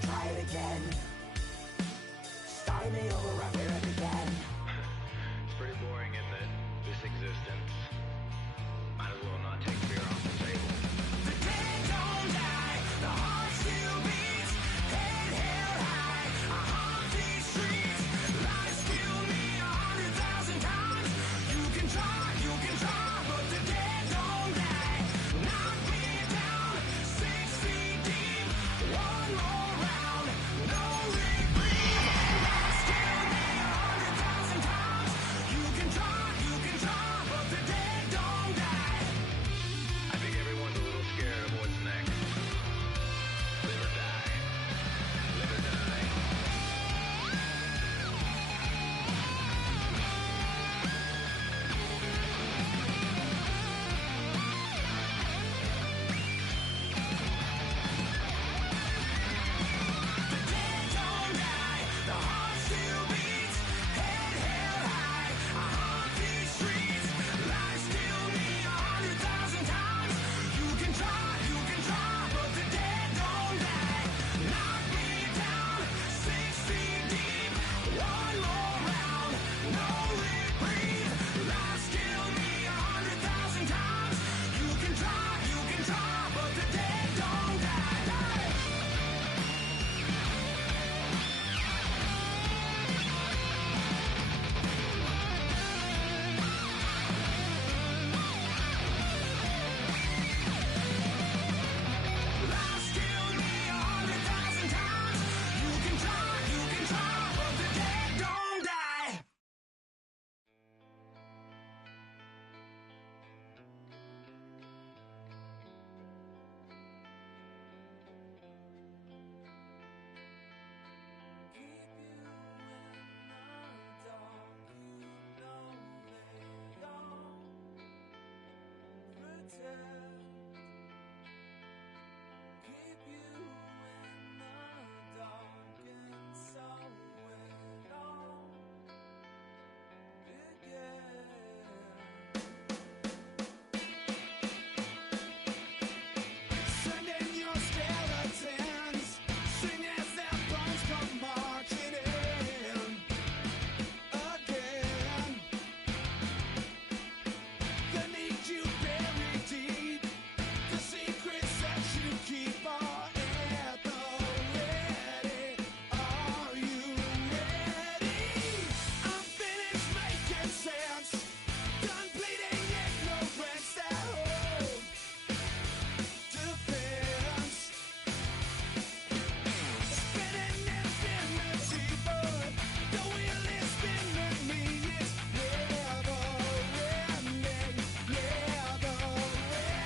we'll try it again. Starting me over right where it began. It's pretty boring, isn't it? This existence. Might as well not take fear off the table. The dead don't die, the heart still beats. Head held high, I haunt these streets. Lies kill me 100,000 times. You can try, but the dead don't die. Knock me down 6 feet deep. One more round, no reprieve. Lies kill me 100,000 times. You can try, but the dead don't die. I think everyone's a little scared of what's next. Live or die. Live or die. The dead don't die, the heart still beats. Head held high, I haunt these streets. Lies kill me 100,000 times. You can try, but the dead don't die. Knock me down 6 feet deep. One more round, no reprieve. Lies kill me 100,000 times. You can try, but the dead don't die. Lies kill me 100,000 times. You can try, but the dead don't die. Keep you in the dark, you know they all pretend. Keep you in the dark, and so it all began. Sending your skeletons, sing as their bones come marching in again. They need you buried deep. The secrets that you keep are at the ready. Are you ready? I'm finished making sense. Done bleeding ignorance that holds defense. Spinning infinity, but the wheel is spinning me. It's never ending, never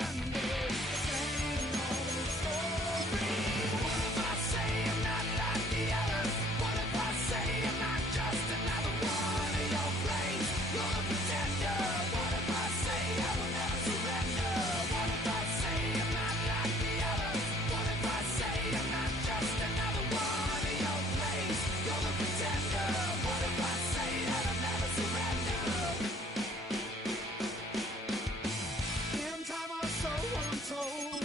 ending. Same old story. What if I say I'm not like the others? What if I say I'm not just another one of your plays? You're a pretender. What if I say I will never surrender? What if I say I'm not like the others? What if I say I'm not just another one of your plays? You're a pretender. What if I say that I'll never surrender? In time or so untold,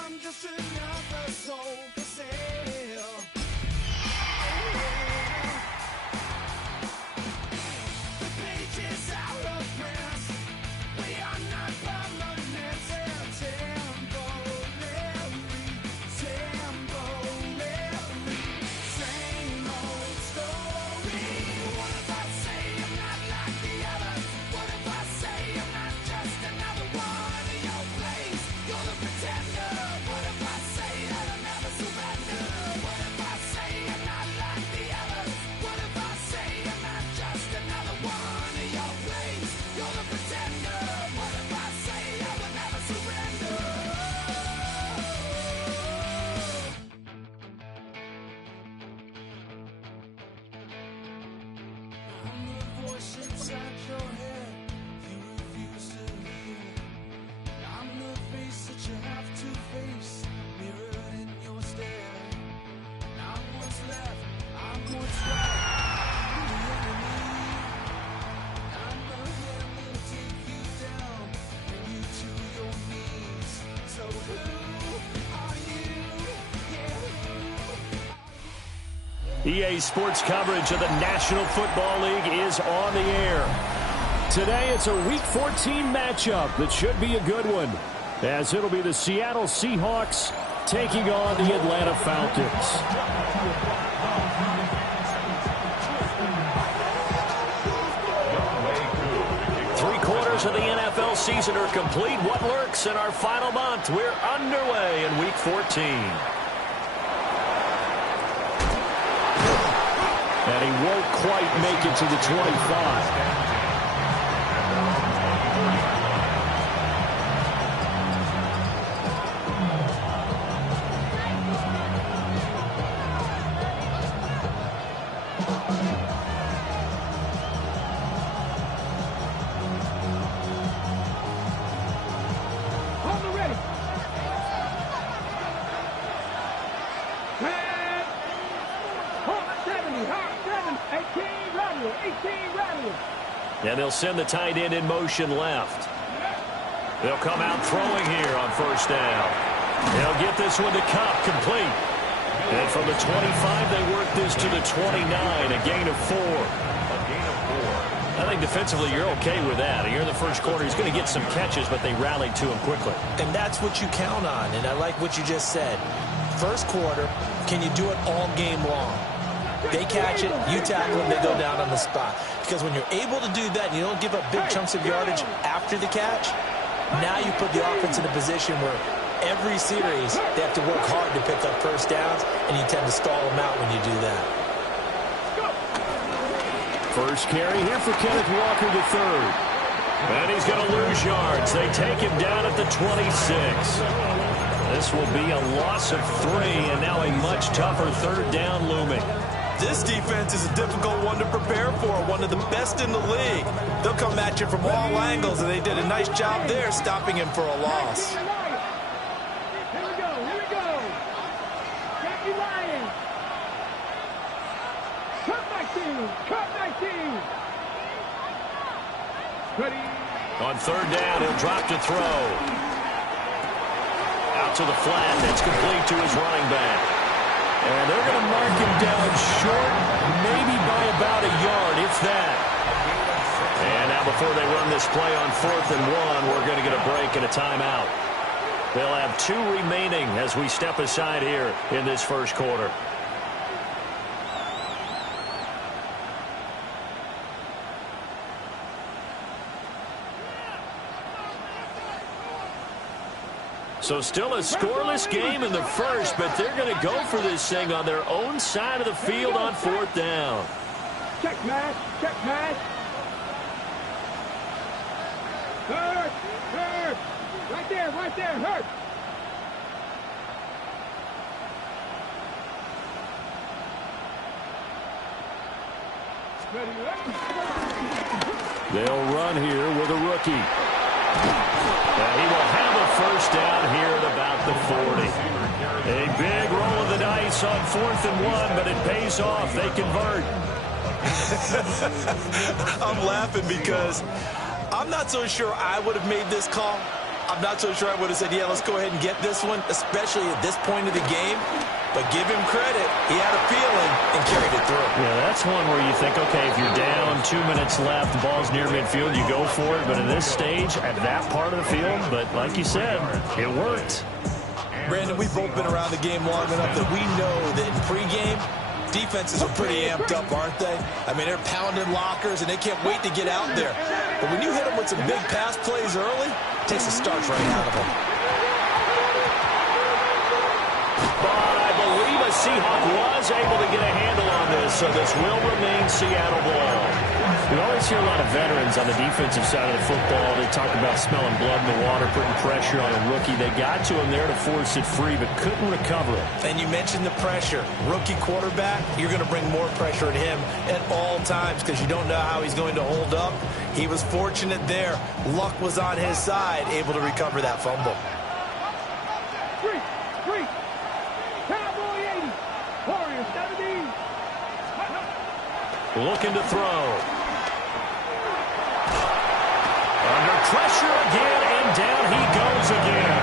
I'm just another soul for sale. The page is out of print. We are not permanent and temporary. Same old story. What if I say I'm not like the others? What if I say I'm not just another one of your plays? You're the pretender. What if I say that I'll never surrender? What if I say I'm not like the others? What if I say I'm not just another one of your plays? You're the pretender. What if I say I will never surrender? I'm the voice inside your head you refuse to hear. I'm the face that you have to face. EA Sports coverage of the National Football League is on the air. Today it's a Week 14 matchup that should be a good one, as it'll be the Seattle Seahawks taking on the Atlanta Falcons. Three-quarters of the NFL season are complete. What lurks in our final month? We're underway in Week 14. And he won't quite make it to the 25. And they'll send the tight end in motion left. They'll come out throwing here on first down. They'll get this one to Kupp, complete. And from the 25, they work this to the 29, a gain of 4. I think defensively you're okay with that. Here in the first quarter, he's going to get some catches, but they rallied to him quickly. And that's what you count on, and I like what you just said. First quarter, can you do it all game long? They catch it, you tackle them, they go down on the spot. Because when you're able to do that and you don't give up big chunks of yardage after the catch, now you put the offense in a position where every series they have to work hard to pick up first downs, and you tend to stall them out when you do that. First carry here for Kenneth Walker III. And he's going to lose yards. They take him down at the 26. This will be a loss of 3, and now a much tougher third down looming. This defense is a difficult one to prepare for, one of the best in the league. They'll come at you from all angles, and they did a nice job there stopping him for a loss. Here we go. Jackie Ryan. Cut 19. Ready. On third down, he'll drop to throw. Out to the flat, that's complete to his running back. And they're going to mark him down short, maybe by about a yard, if that. And now before they run this play on 4th and 1, we're going to get a break and a timeout. They'll have 2 remaining as we step aside here in this first quarter. So still a scoreless game in the first, but they're going to go for this thing on their own side of the field on 4th down. Check pass. Hurt. Right there, Hurt. They'll run here with a rookie. And he will have a first down here at about the 40. A big roll of the dice on 4th and 1, but it pays off. They convert. I'm laughing because I'm not so sure I would have made this call. I'm not so sure I would have said, yeah, let's go ahead and get this one, especially at this point of the game. But give him credit. He had a feeling and carried it through. Yeah, that's one where you think, okay, if you're down, 2 minutes left, the ball's near midfield, you go for it. But in this stage, at that part of the field, but like you said, it worked. Brandon, we've both been around the game long enough that we know that in pregame, defenses are pretty amped up, aren't they? I mean, they're pounding lockers, and they can't wait to get out there. But when you hit them with some big pass plays early, it takes the starch right out of them. But I believe a Seahawk was able to get a handle on this, so this will remain Seattle ball. We always hear a lot of veterans on the defensive side of the football. They talk about smelling blood in the water, putting pressure on a rookie. They got to him there to force it free, but couldn't recover it. And you mentioned the pressure. Rookie quarterback, you're going to bring more pressure at him at all times because you don't know how he's going to hold up. He was fortunate there. Luck was on his side, able to recover that fumble. Three. Cowboy 80. Warrior 70. Looking to throw. Under pressure again, and down he goes again.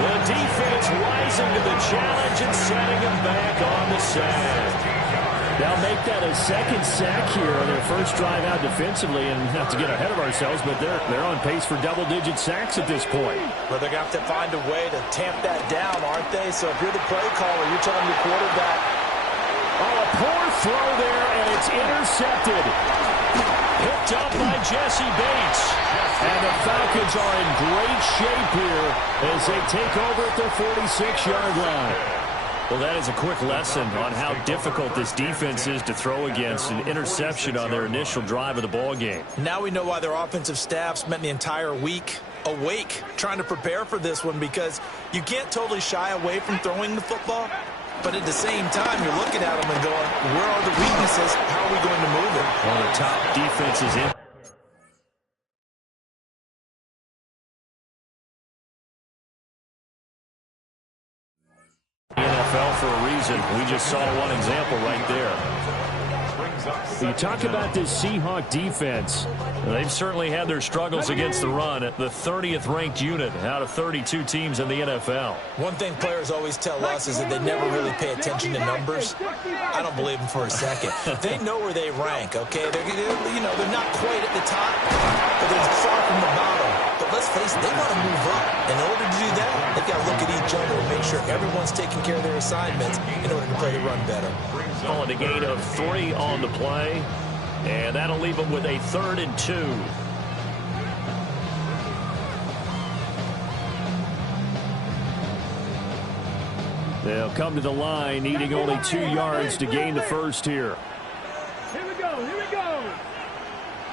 The defense rising to the challenge and setting him back on the sack. They'll make that a second sack here on their first drive out defensively, and not to get ahead of ourselves, but they're on pace for double-digit sacks at this point. But they're going to have to find a way to tamp that down, aren't they? So if you're the play caller, you're telling your quarterback. Oh, a poor throw there, and it's intercepted. Picked up by Jesse Bates. And the Falcons are in great shape here as they take over at their 46-yard line. Well, that is a quick lesson on how difficult this defense is to throw against. An interception on their initial drive of the ball game. Now we know why their offensive staff spent the entire week awake trying to prepare for this one, because you can't totally shy away from throwing the football. But at the same time, you're looking at them and going, where are the weaknesses? How are we going to move it? One of the top defenses in. NFL for a reason. We just saw one example right there. You talk about this Seahawk defense. They've certainly had their struggles against the run. The 30th ranked unit out of 32 teams in the NFL. One thing players always tell us is that they never really pay attention to numbers. I don't believe them for a second. They know where they rank, okay? They're not quite at the top, but they're far from the bottom. But let's face it, they want to move up. In order to do that, they've got to look at each other and make sure everyone's taking care of their assignments in order to play the run better. Calling a gain of 3 on the play, and that'll leave them with a 3rd and 2. They'll come to the line, needing only 2 yards to gain the first here. Here we go, here we go.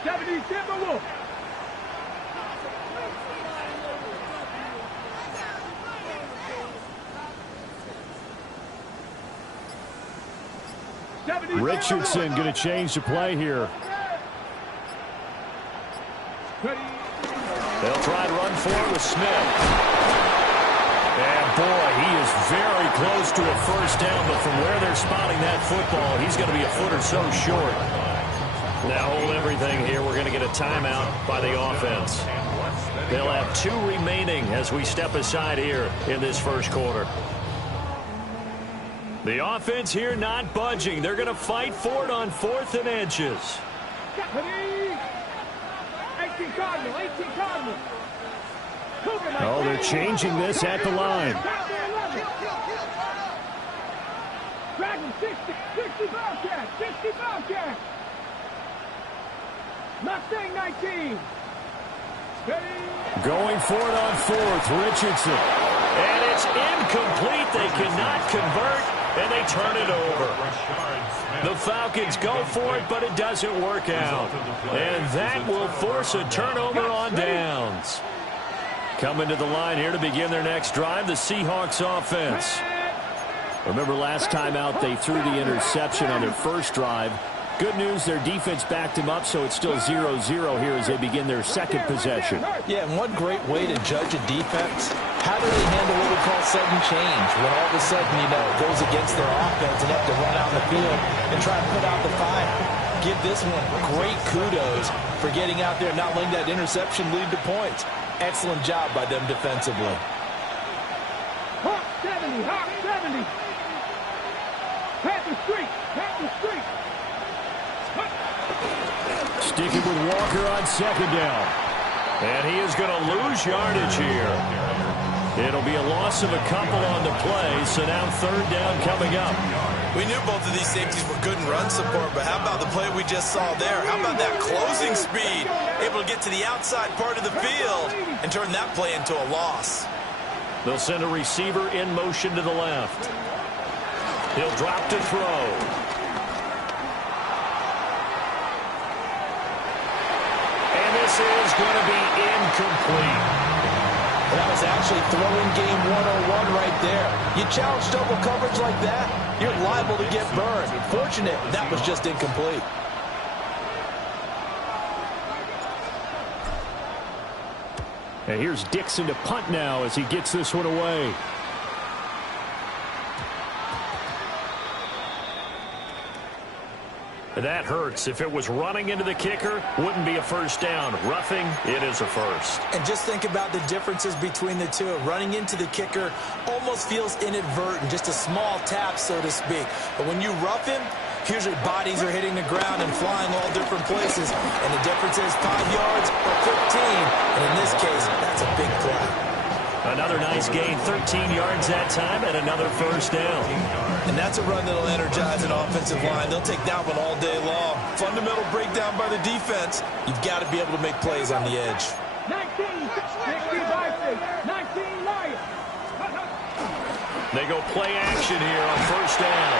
70 Timberwolves. Richardson going to change the play here. They'll try to run forward with Smith. And boy, he is very close to a first down, but from where they're spotting that football, he's going to be a foot or so short. Now hold everything here. We're going to get a timeout by the offense. They'll have 2 remaining as we step aside here in this first quarter. The offense here not budging. They're going to fight for it on 4th and inches. 18 Cardinal, 18 Cardinal. Oh, they're changing this at the line. Dragon 60 Bobcat, 60 Bobcat. Mustang 19. Going for it on 4th, Richardson. And it's incomplete. They cannot convert, and they turn it over. The Falcons go for it, but it doesn't work out. And that will force a turnover on downs. Coming to the line here to begin their next drive, the Seahawks offense. Remember last time out, they threw the interception on their first drive. Good news, their defense backed them up, so it's still 0-0 here as they begin their second possession. Yeah, and one great way to judge a defense, how do they handle what we call sudden change? When all of a sudden, it goes against their offense and have to run out the field and try to put out the fire. Give this one great kudos for getting out there and not letting that interception lead to points. Excellent job by them defensively. Hawk 70, Hawk 70. Panther Street, Panther Street. Sticking with Walker on 2nd down. And he is going to lose yardage here. It'll be a loss of a couple on the play, so now 3rd down coming up. We knew both of these safeties were good in run support, but how about the play we just saw there? How about that closing speed? Able to get to the outside part of the field and turn that play into a loss. They'll send a receiver in motion to the left. He'll drop to throw. This is going to be incomplete. That was actually throwing game 101 right there. You challenge double coverage like that, you're liable to get burned. Fortunate, that was just incomplete. And here's Dixon to punt now as he gets this one away. That hurts. If it was running into the kicker, wouldn't be a first down. Roughing, it is a first. And just think about the differences between the two. Running into the kicker almost feels inadvertent, just a small tap, so to speak. But when you rough him, here's your bodies are hitting the ground and flying all different places. And the difference is 5 yards or 15. And in this case, that's a big play. Another nice gain, 13 yards that time, and another first down. And that's a run that'll energize an offensive line. They'll take that one all day long. Fundamental breakdown by the defense. You've got to be able to make plays on the edge. 19, 19 Lions. They go play action here on first down.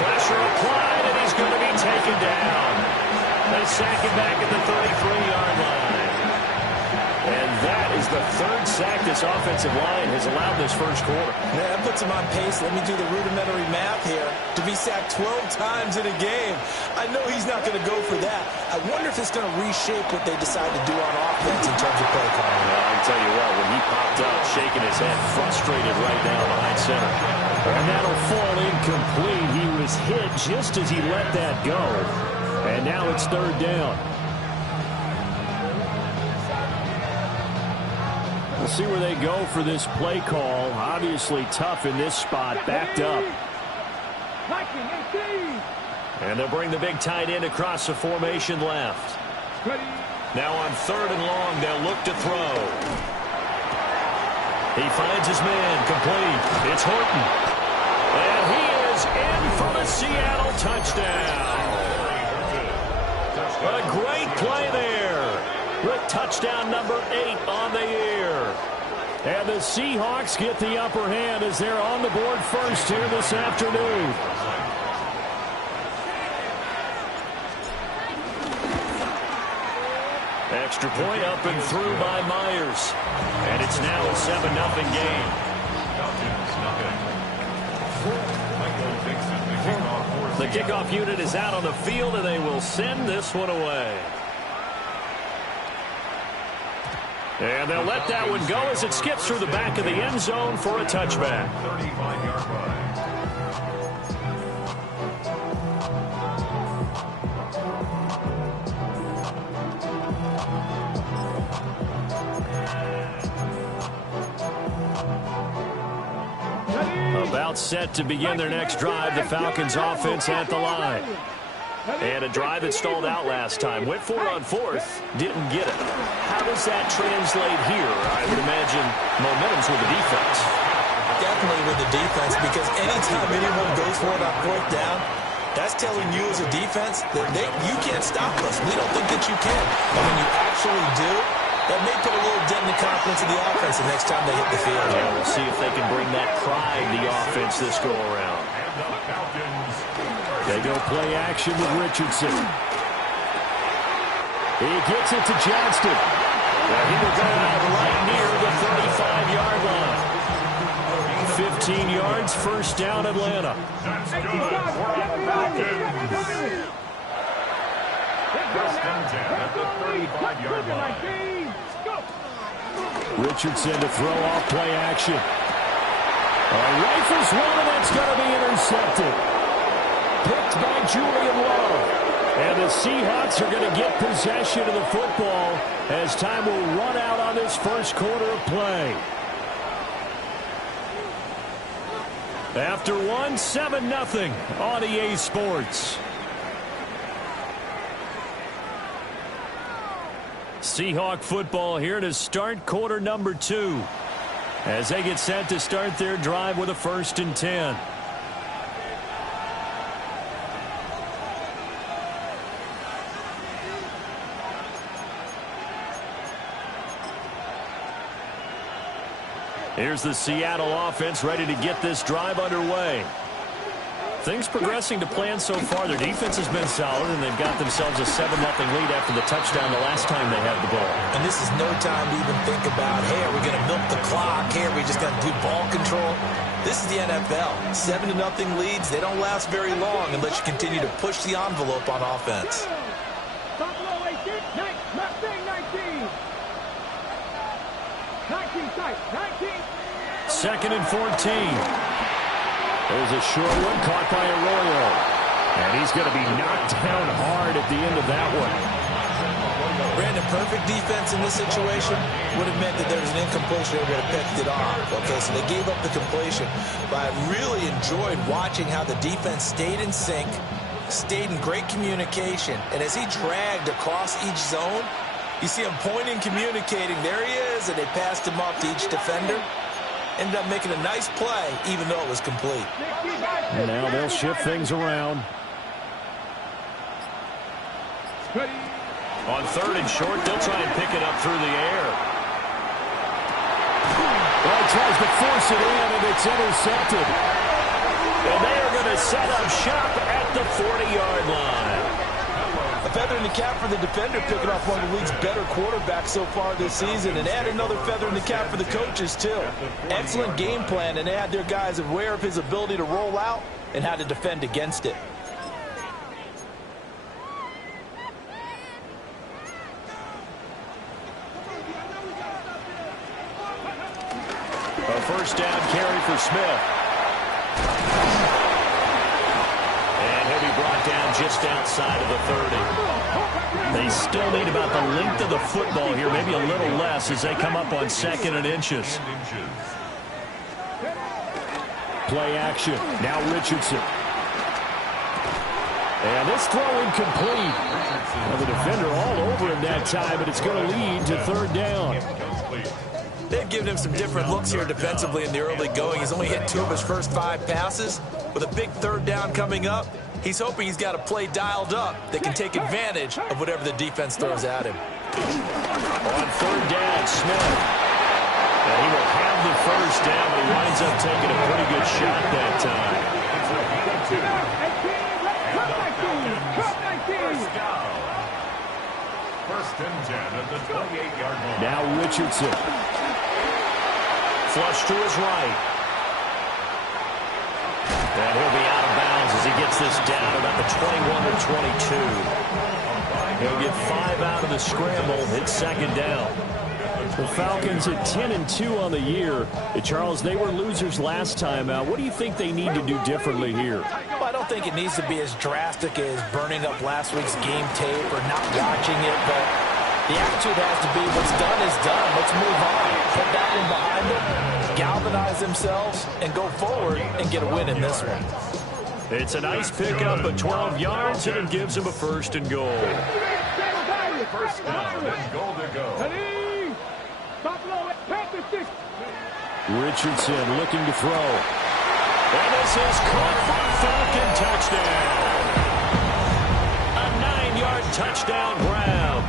Pressure applied, and he's going to be taken down. They sack him back at the 33-yard line. And that is the third sack this offensive line has allowed this first quarter. Man, that puts him on pace. Let me do the rudimentary math here. To be sacked 12 times in a game. I know he's not going to go for that. I wonder if it's going to reshape what they decide to do on offense in terms of play calling. Well, I can tell you what, when he popped up, shaking his head, frustrated right down behind center. And that'll fall incomplete. He was hit just as he let that go. And now it's third down. We'll see where they go for this play call. Obviously tough in this spot, backed up. And they'll bring the big tight end across the formation left. Now on third and long, they'll look to throw. He finds his man, complete. It's Horton. And he is in for the Seattle touchdown. A great play there. With touchdown number 8 on the year. And the Seahawks get the upper hand as they're on the board first here this afternoon. Extra point up and through by Myers. And it's now a 7-0 game. The kickoff unit is out on the field, and they will send this one away. And they'll let that one go as it skips through the back of the end zone for a touchback. 35-yard line. About set to begin their next drive, the Falcons offense at the line. And a drive that stalled out last time. Went for it on fourth, didn't get it. How does that translate here? I would imagine momentum's with the defense. Definitely with the defense, because anytime anyone goes for it on fourth down, that's telling you as a defense that you can't stop us. We don't think that you can. And when you actually do, that may put a little dent in the confidence of the offense the next time they hit the field. Yeah, we'll see if they can bring that pride to the offense this go around. They go play action with Richardson. He gets it to Johnston. Now he will go out right near the 35-yard line. 15 yards, first down, Atlanta. That's good for the Falcons. First and 10 at the 35-yard line. Richardson to throw off play action. Rifles one, and that's going to be intercepted. Picked by Julian Love. And the Seahawks are going to get possession of the football as time will run out on this first quarter of play. After one, 7-0 on EA Sports. Seahawk football here to start quarter number 2 as they get set to start their drive with a 1st and 10. Here's the Seattle offense ready to get this drive underway. Things progressing to plan so far. Their defense has been solid, and they've got themselves a 7-0 lead after the touchdown the last time they had the ball. And this is no time to even think about, hey, are we going to milk the clock? Hey, are we just going to do ball control? This is the NFL. 7-0 leads, they don't last very long unless you continue to push the envelope on offense. Buffalo 18, 19. 19 tight, 19. 2nd and 14. There's a short one caught by Arroyo. And he's going to be knocked down hard at the end of that one. Brandon, perfect defense in this situation would have meant that there was an incompletion that would have picked it off. Okay, so they gave up the completion. But I really enjoyed watching how the defense stayed in sync, stayed in great communication. And as he dragged across each zone, you see him pointing, communicating. There he is, and they passed him off to each defender. Ended up making a nice play, even though it was complete. And now they'll shift things around. On 3rd and short, they'll try and pick it up through the air. Well, he tries to force it in, and it's intercepted. And they are going to set up shop at the 40-yard line. A feather in the cap for the defender, picking off one of the league's better quarterbacks so far this season, and add another feather in the cap for the coaches, too. Excellent game plan, and they had their guys aware of his ability to roll out and how to defend against it. A first down carry for Smith. And he'll be brought down just outside of the 30. They still need about the length of the football here, maybe a little less as they come up on 2nd and inches. Play action. Now Richardson. And this throw incomplete. Well, the defender all over him that time, but it's going to lead to 3rd down. They've given him some different looks here defensively in the early going. He's only hit 2 of his first 5 passes. With a big 3rd down coming up, he's hoping he's got a play dialed up that can take advantage of whatever the defense throws at him. On 3rd down, Smith. And he will have the first down, but he winds up taking a pretty good shot that time. First and 10 at the 28-yard line. Now Richardson. Flush to his right. And he'll be out of bounds as he gets this down about the 21 to 22. He'll get 5 out of the scramble. It's 2nd down. The Falcons at 10-2 on the year. Charles, they were losers last time out. What do you think they need to do differently here? Well, I don't think it needs to be as drastic as burning up last week's game tape or not watching it, but the attitude has to be what's done is done. Let's move on. Put that one behind them, galvanize themselves, and go forward and get a win in this one. It's a nice pickup of 12 yards, and it gives him a 1st and goal. First down and goal to go. Richardson looking to throw. And this is caught for a Falcon touchdown. A 9-yard touchdown grab.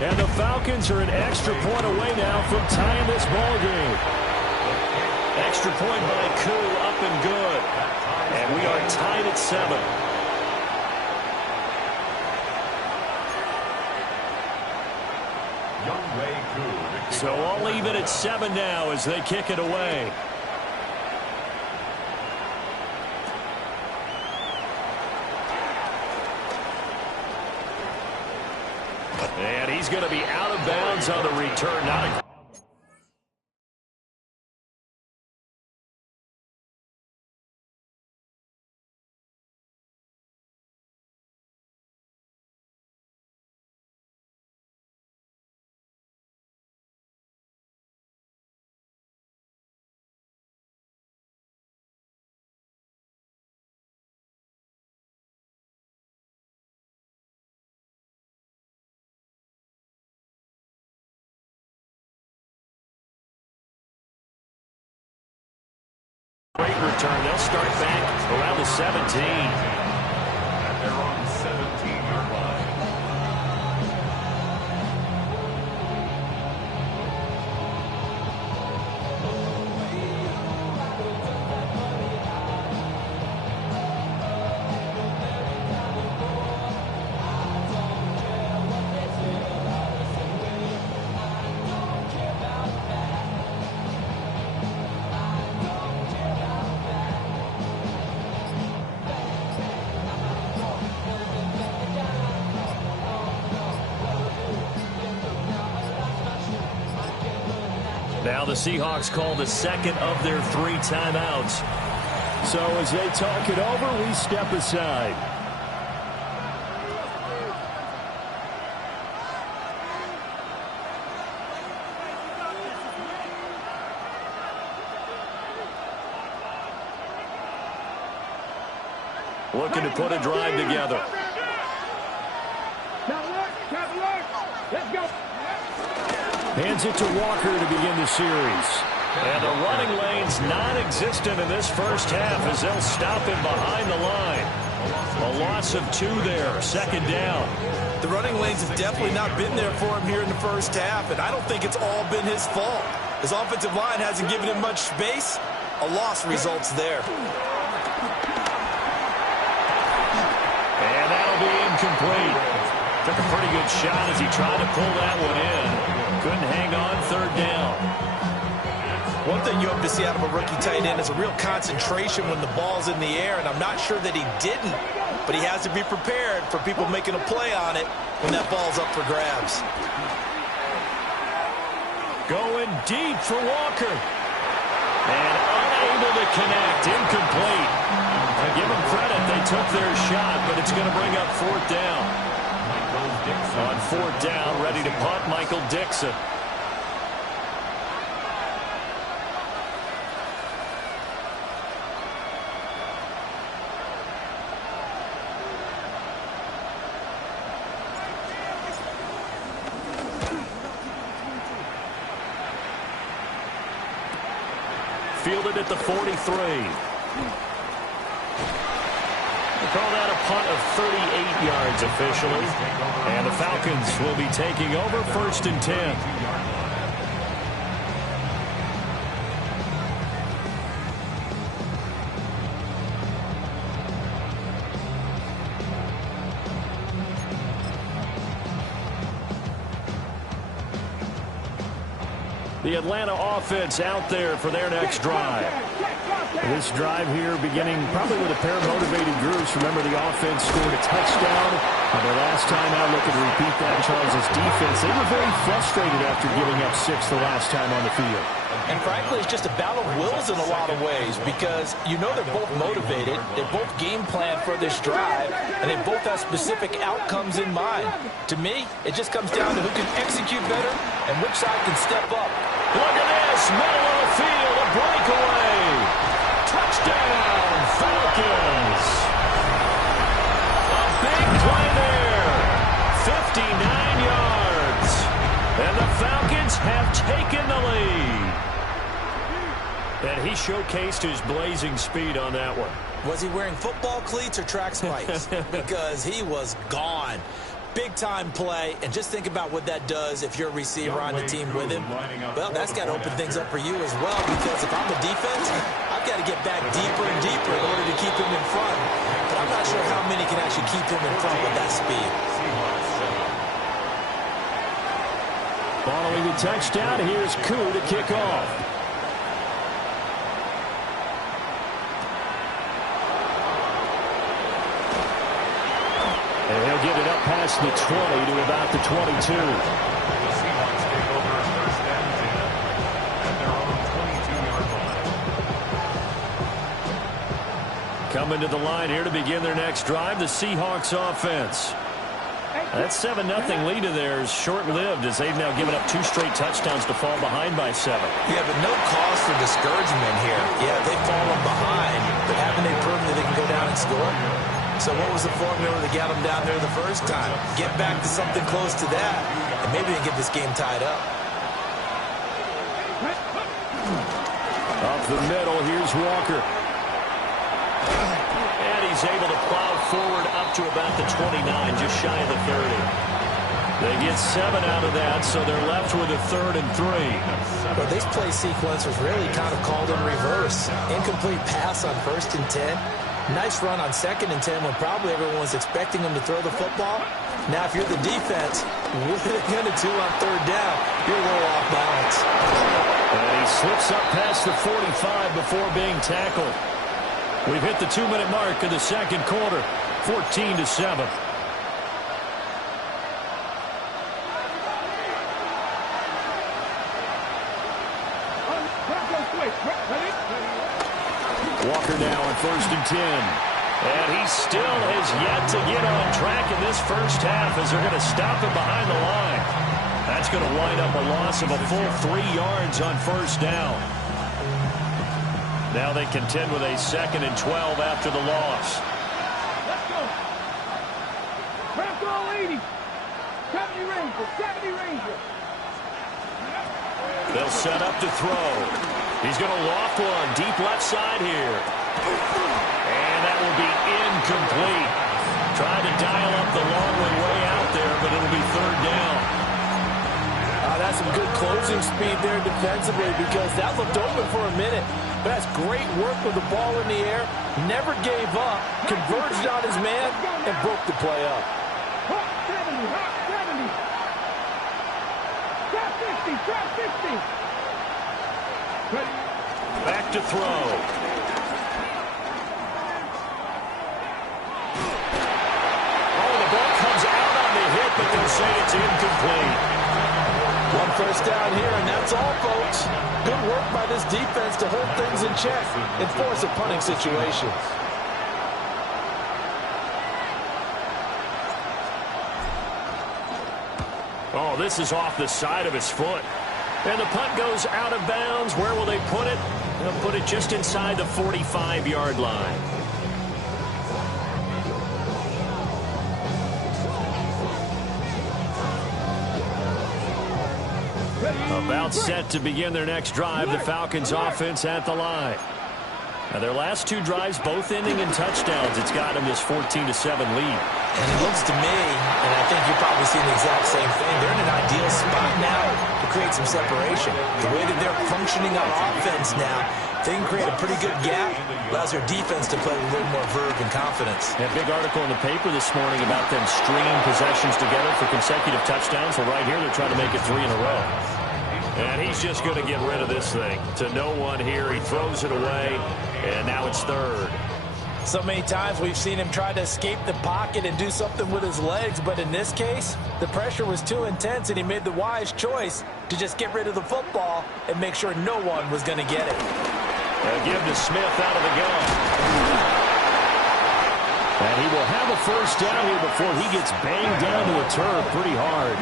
And the Falcons are an extra point away now from tying this ball game. Extra point by Koo, up and good. And we are tied at 7. So all even at 7 now as they kick it away. And he's going to be out of bounds on the return. Not a great return. They'll start back around the 17. And they're on the 17-yard line. Now the Seahawks call the 2nd of their 3 timeouts. So as they talk it over, we step aside. looking to put a drive together. Hands it to Walker to begin the series. And the running lane's non-existent in this first half as they'll stop him behind the line. A loss of 2 there, second down. The running lanes have definitely not been there for him here in the first half, and I don't think it's all been his fault. His offensive line hasn't given him much space. A loss results there. And that'll be incomplete. Took a pretty good shot as he tried to pull that one in. Couldn't hang on, third down. One thing you hope to see out of a rookie tight end is a real concentration when the ball's in the air, and I'm not sure that he didn't, but he has to be prepared for people making a play on it when that ball's up for grabs. Going deep for Walker. And unable to connect, incomplete. I give them credit, they took their shot, but it's going to bring up fourth down. On fourth down, ready to punt, Michael Dixon. Fielded at the 43. They call that a punt of 38 yards officially. And the Falcons will be taking over, 1st and 10. The Atlanta offense out there for their next drive. This drive here beginning probably with a pair of motivated groups. Remember, the offense scored a touchdown. On their last time out, looking to repeat that. Charles' defense, they were very frustrated after giving up 6 the last time on the field. And frankly, it's just a battle of wills in a lot of ways because you know they're both motivated, they're both game planned for this drive, and they both have specific outcomes in mind. To me, it just comes down to who can execute better and which side can step up. Look at this, middle of the field, a breakaway. Touchdown, Falcons. A big play there, 59 yards. And the Falcons have taken the lead. And he showcased his blazing speed on that one. Was he wearing football cleats or track spikes? Because he was gone. Big-time play, and just think about what that does if you're a receiver on the team with him. Well, that's got to open things up for you as well, because if I'm the defense, I've got to get back deeper and deeper in order to keep him in front. But I'm not sure how many can actually keep him in front with that speed. Following the touchdown, here's Koo to kick off. And he'll get it up past the 20 to about the 22. The Seahawks take over 1st and 10 at their own 22-yard line. Coming to the line here to begin their next drive, the Seahawks offense. That 7-0 lead of theirs short-lived as they've now given up 2 straight touchdowns to fall behind by 7. Yeah, but no cause for discouragement here. Yeah, they've fallen behind, but haven't they proven that they can go down and score? So what was the formula that got them down there the first time? Get back to something close to that, and maybe they can get this game tied up. Up the middle, here's Walker. And he's able to plow forward up to about the 29, just shy of the 30. They get 7 out of that, so they're left with a 3rd and 3. But this play sequence was really kind of called in reverse. Incomplete pass on 1st and 10. Nice run on 2nd and 10 when probably everyone was expecting him to throw the football. Now, if you're the defense, what are they going to do on 3rd down? You're a little off balance. And he slips up past the 45 before being tackled. We've hit the 2-minute mark of the second quarter, 14-7. Walker now on 1st and 10. And he still has yet to get on track in this first half as they're going to stop him behind the line. That's going to wind up a loss of a full 3 yards on 1st down. Now they contend with a 2nd and 12 after the loss. go. Crack all 80. 70 Ranger, 70 Ranger. They'll set up to throw. He's going to loft one deep left side here. And that will be incomplete. Trying to dial up the long way out there, but it'll be third down. That's some good closing speed there defensively because that looked open for a minute. But that's great work with the ball in the air. Never gave up, converged on his man, and broke the play up. Hot 70, hot 70. Trap 50, trap 50. Ready? Back to throw. Oh, the ball comes out on the hit, but they'll say it's incomplete. One first down here, and that's all, folks. Good work by this defense to hold things in check and force a punting situation. Oh, this is off the side of his foot. And the punt goes out of bounds. Where will they put it? They'll put it just inside the 45-yard line. About set to begin their next drive, the Falcons offense at the line. Now their last two drives both ending in touchdowns. It's got them this 14-7 lead. And it looks to me, and I think you're probably seeing the exact same thing, they're in an ideal spot now to create some separation. The way that they're functioning on offense now, they can create a pretty good gap, allows their defense to play with a little more verve and confidence. That big article in the paper this morning about them stringing possessions together for consecutive touchdowns. Well, right here they're trying to make it 3 in a row. And he's just going to get rid of this thing to no one here. He throws it away, and now it's third. So many times we've seen him try to escape the pocket and do something with his legs, but in this case, the pressure was too intense, and he made the wise choice to just get rid of the football and make sure no one was going to get it. They'll give to Smith out of the gun. And he will have a first down here before he gets banged down to the turf pretty hard.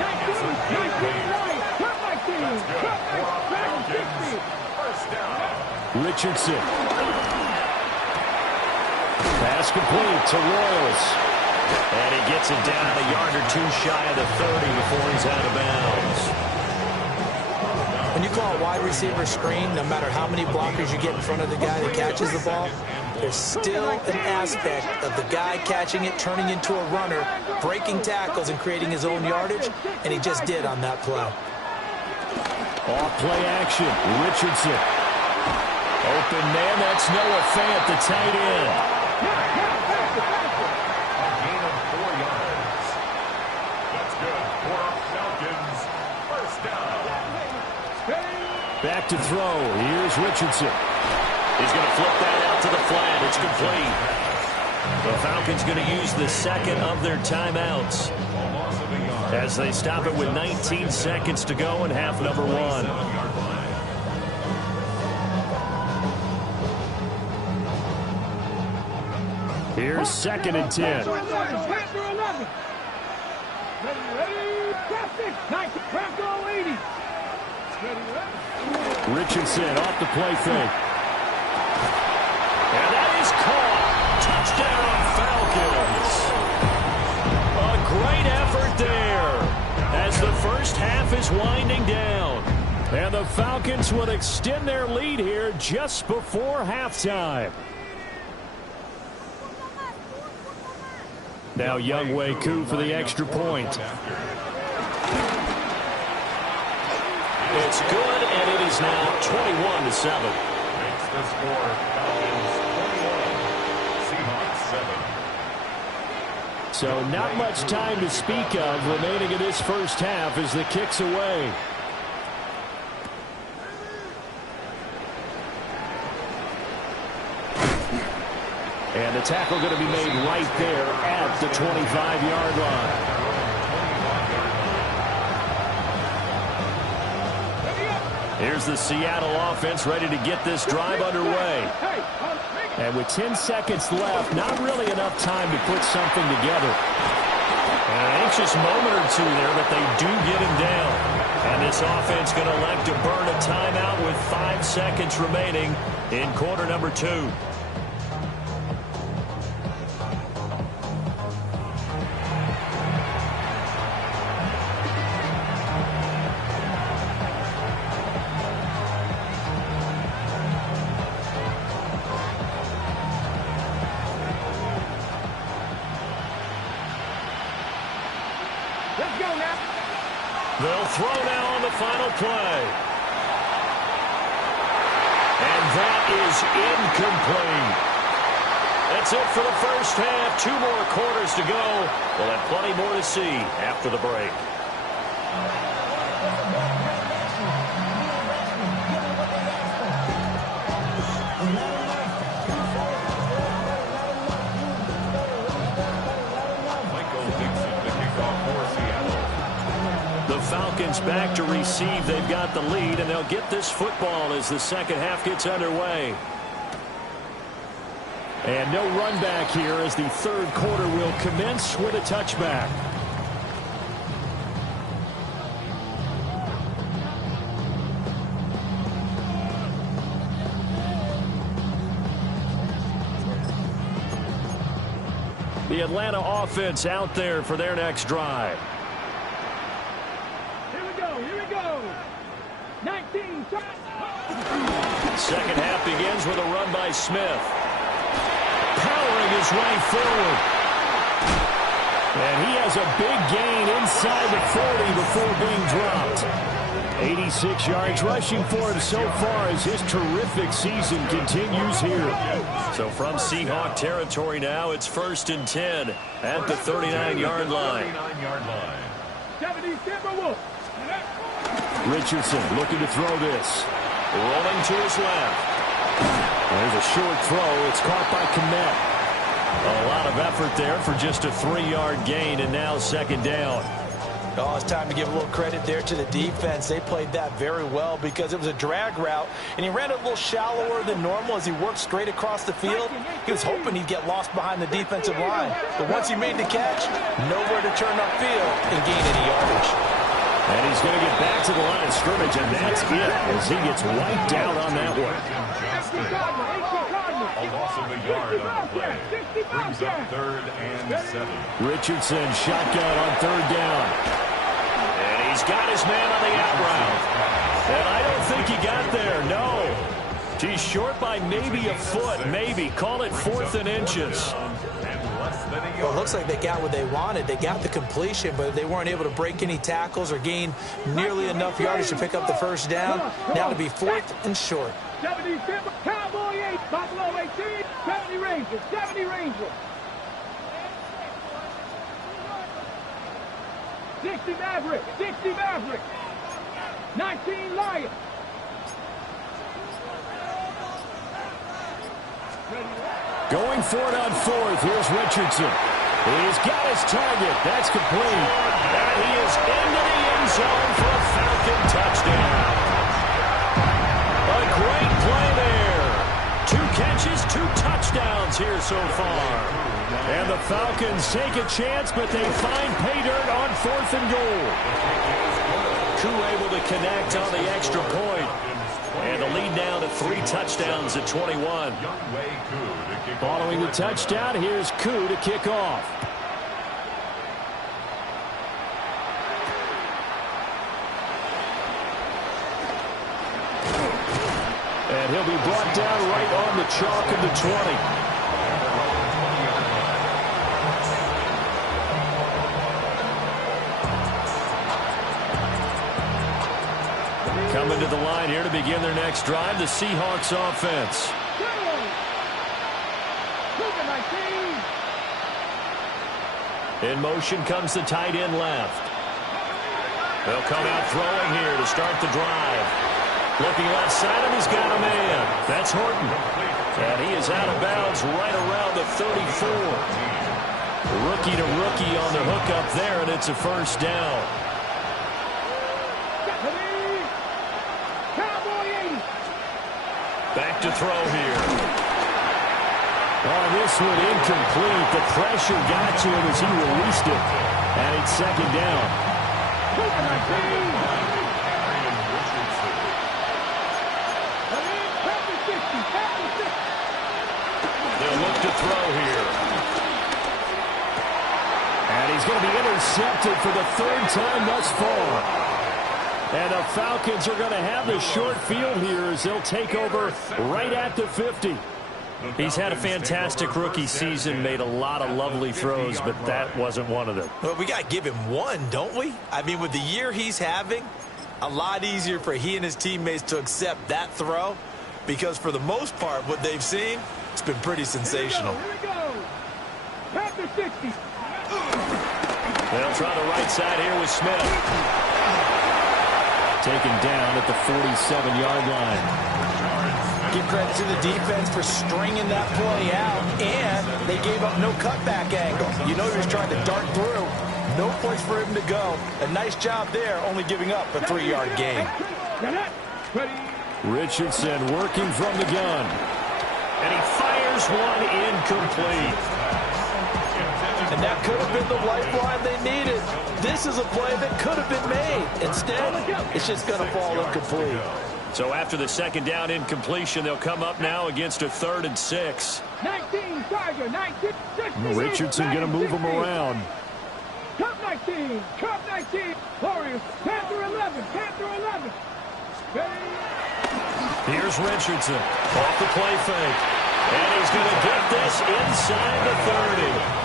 Richardson. Pass complete to Royals. And he gets it down a yard or two shy of the 30 before he's out of bounds. When you call a wide receiver screen, no matter how many blockers you get in front of the guy that catches the ball, there's still an aspect of the guy catching it, turning into a runner, breaking tackles and creating his own yardage, and he just did on that play. Off play action, Richardson. Open man, that's Noah Fant, the tight end. A gain of 4 yards. That's good for Falcons. First down. Back to throw. Here's Richardson. He's going to flip that out to the flat. It's complete. The Falcons going to use the second of their timeouts as they stop it with 19 seconds to go in half number 1. Here's 2nd and 10. Richardson off the play fake. And that is caught. Touchdown, Falcons. A great effort there as the first half is winding down. And the Falcons will extend their lead here just before halftime. Now Younghoe Koo for the extra point. It's good, and it is now 21-7. Makes the score Falcons 21, Seahawks 7. So not much time to speak of remaining in this first half as the kick's away. And the tackle going to be made right there at the 25-yard line. Here's the Seattle offense ready to get this drive underway. And with 10 seconds left, not really enough time to put something together. An anxious moment or two there, but they do get him down. And this offense going to elect to burn a timeout with 5 seconds remaining in quarter number 2. Let's go now. They'll throw now on the final play. And that is incomplete. That's it for the first half. 2 more quarters to go. We'll have plenty more to see after the break. The Falcons back to receive. They've got the lead, and they'll get this football as the second half gets underway. And no run back here as the third quarter will commence with a touchback. The Atlanta offense out there for their next drive. Here we go. 19 shots. Second half begins with a run by Smith. Powering his way forward. And he has a big gain inside the 40 before being dropped. 86 yards rushing for him so far as his terrific season continues here. So from Seahawk territory now, it's 1st and 10 at the 39-yard line. 39-yard line. 70 Timberwolves. Richardson looking to throw this. Rolling to his left. There's a short throw. It's caught by Kmet. A lot of effort there for just a 3-yard gain, and now second down. Oh, it's time to give a little credit there to the defense. They played that very well because it was a drag route, and he ran it a little shallower than normal as he worked straight across the field. He was hoping he'd get lost behind the defensive line. But once he made the catch, nowhere to turn upfield and gain any yardage. And he's going to get back to the line of scrimmage, and that's it as he gets wiped out on that one. A loss of a yard on the play. Brings up 3rd and 7. Richardson shotgun on 3rd down. And he's got his man on the out route. And I don't think he got there, no. He's short by maybe a foot, maybe. Call it 4th and inches. Well, it looks like they got what they wanted. They got the completion, but they weren't able to break any tackles or gain nearly enough yardage to pick up the first down. Now to be 4th and short. 70 Cowboy 8, Buffalo 18, 70 Rangers, 70 Rangers. 60 Maverick, 60 Maverick. 19 Lions. Going for it on 4th. Here's Richardson. He's got his target. That's complete. And he is into the end zone for a Falcon touchdown. A great play there. 2 catches, 2 touchdowns here so far. And the Falcons take a chance, but they find pay dirt on 4th and goal. Koo able to connect on the extra point. And the lead now to 3 touchdowns at 21. Following the touchdown, here's Koo to kick off. And he'll be brought down right on the chalk of the 20. Coming to the line here to begin their next drive, the Seahawks offense. In motion comes the tight end left. They'll come out throwing here to start the drive. Looking left side of him, he's got a man. That's Horton. And he is out of bounds right around the 34. Rookie to rookie on the hookup there, and it's a first down. Back to throw here. Oh, this one incomplete. The pressure got to him as he released it. And it's second down. They'll look to throw here. And he's going to be intercepted for the 3rd time thus far. And the Falcons are going to have the short field here as they'll take over right at the 50. He's had a fantastic rookie season, made a lot of lovely throws, but that wasn't one of them. Well, we got to give him one, don't we? I mean, with the year he's having, a lot easier for he and his teammates to accept that throw because for the most part, what they've seen, it's been pretty sensational. Here we go. After 60. They'll try the right side here with Smith. Taken down at the 47-yard line. Give credit to the defense for stringing that play out, and they gave up no cutback angle. You know he was trying to dart through. No place for him to go. A nice job there, only giving up a 3-yard gain. Richardson working from the gun. And he fires one incomplete. And that could have been the lifeline they needed. This is a play that could have been made. Instead, it's just going to fall incomplete. So after the second down incompletion, they'll come up now against a 3rd and 6. 19, Tiger, 19. Richardson going to move him around. Cup 19, Cup 19. Warriors, Panther 11, Panther 11. Here's Richardson off the play fake. And he's going to get this inside the 30.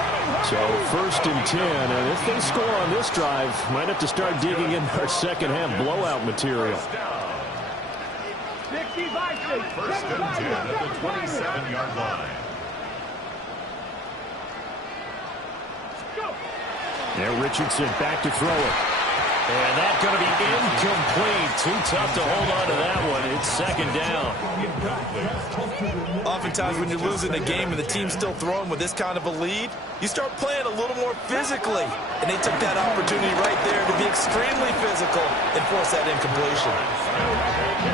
So 1st and 10, and if they score on this drive, might have to start digging in our second half blowout material. 1st and 10 at the 27-yard line. There, Richardson back to throw it. And that's going to be incomplete. Too tough to hold on to that one. It's 2nd down. Oftentimes when you're losing a game and the team's still throwing with this kind of a lead, you start playing a little more physically. And they took that opportunity right there to be extremely physical and force that incompletion.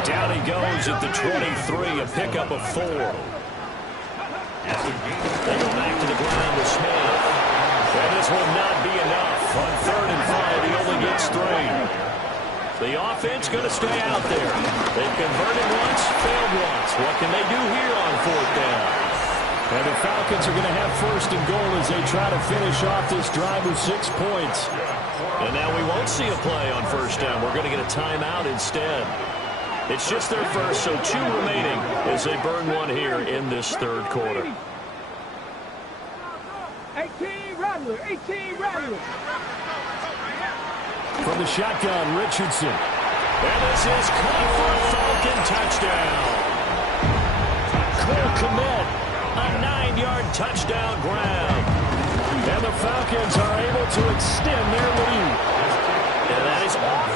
Down he goes at the 23, a pickup of 4. They go back to the ground with Smith. And this will not be enough. On 3rd and 5, he only gets 3. The offense going to stay out there. They've converted once, failed once. What can they do here on 4th down? And the Falcons are going to have 1st and goal as they try to finish off this drive with 6 points. And now we won't see a play on 1st down. We're going to get a timeout instead. It's just their first, so 2 remaining as they burn one here in this 3rd quarter. 18 Rattler, 18 Rattler. From the shotgun, Richardson. And this is caught for a Falcon touchdown. Cole Kmet, a 9-yard touchdown grab. And the Falcons are able to extend their lead. And that is off the